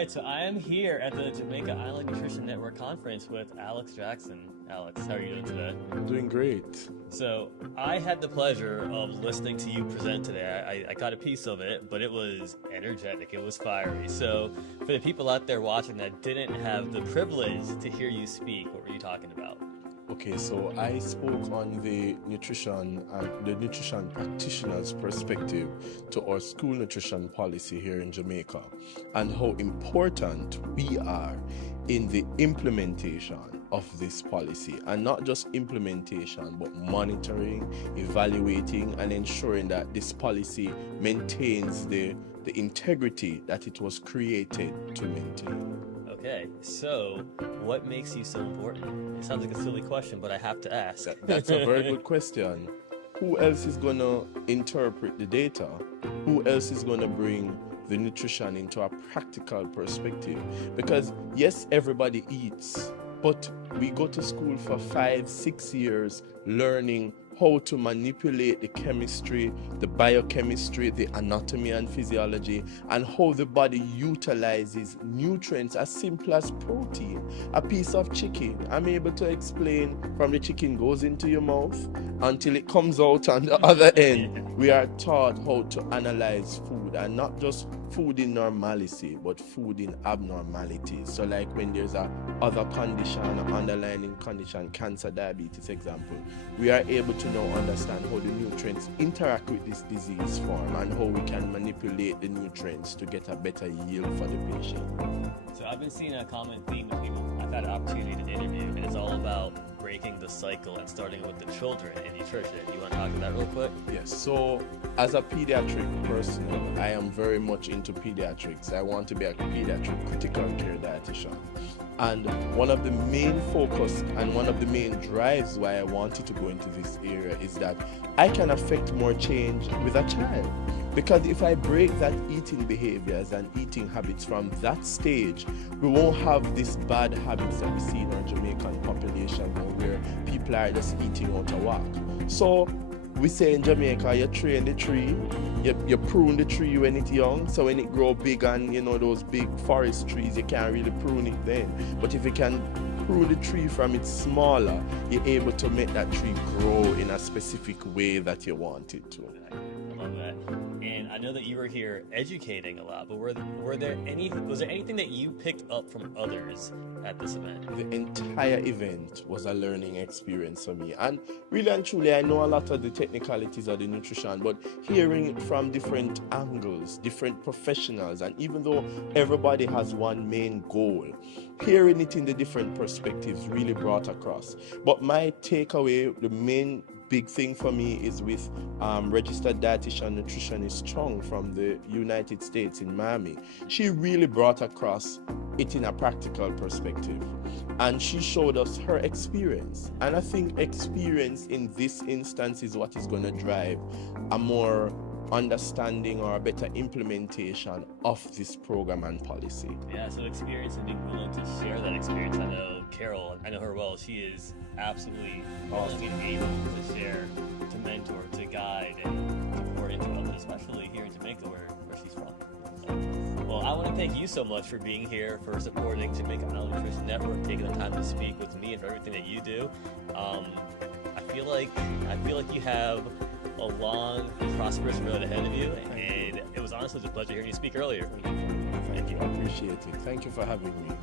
right, so I am here at the Jamaica Island Nutrition Network Conference with Alex Jackson. Alex, how are you doing today? Doing great. So I had the pleasure of listening to you present today. I caught a piece of it, but it was energetic, it was fiery. So for the people out there watching that didn't have the privilege to hear you speak, what were you talking about? Okay, so I spoke on the nutrition practitioner's perspective to our school nutrition policy here in Jamaica and how important we are in the implementation of this policy, and not just implementation but monitoring, evaluating and ensuring that this policy maintains the integrity that it was created to maintain. Okay, so what makes you so important? It sounds like a silly question, but I have to ask. That's a very good question. Who else is going to interpret the data? Who else is going to bring the nutrition into a practical perspective? Because yes, everybody eats, but we go to school for 5-6 years learning how to manipulate the chemistry, the biochemistry, the anatomy and physiology, and how the body utilizes nutrients as simple as protein. A piece of chicken, I'm able to explain from the chicken goes into your mouth until it comes out on the other end. We are taught how to analyze food, and not just food in normalcy, but food in abnormality. So like when there's a other condition, an underlying condition, cancer, diabetes example, we are able to now understand how the nutrients interact with this disease form and how we can manipulate the nutrients to get a better yield for the patient. So I've been seeing a common theme with people I've had an opportunity to interview, and it's all about breaking the cycle and starting with the children in nutrition. You want to talk about that real quick? Yes, so as a pediatric person, I am very much into pediatrics. I want to be a pediatric critical care dietitian. And one of the main focus and one of the main drives why I wanted to go into this area is that I can affect more change with a child. Because if I break that eating behaviors and eating habits from that stage, we won't have these bad habits that we see in our Jamaican population where people are just eating out of whack. So we say in Jamaica, you train the tree, you prune the tree when it's young, so when it grow big and those big forest trees, you can't really prune it then. But if you can prune the tree from its smaller, you're able to make that tree grow in a specific way that you want it to. I love that. And I know that you were here educating a lot, but was there anything that you picked up from others at this event? The entire event was a learning experience for me. And really and truly, I know a lot of the technicalities of the nutrition, but hearing it from different angles, different professionals, and even though everybody has one main goal, hearing it in the different perspectives really brought across. But my takeaway, the main big thing for me is with registered dietitian nutritionist Chung from the United States in Miami. She really brought across it in a practical perspective, and she showed us her experience. And I think experience in this instance is what is going to drive a more understanding or a better implementation of this program and policy. Yeah, so experience and being willing to share that experience. I know Carol, I know her well, she is absolutely willing and able to share, to mentor, to guide, and to pour into others, especially here in Jamaica where she's from. So, well, I want to thank you so much for being here, for supporting Jamaica Island Nutrition Network, taking the time to speak with me and for everything that you do. I feel like you have a long, prosperous road ahead of you, and it was honestly a pleasure hearing you speak earlier. Thank you. I appreciate it. Thank you for having me.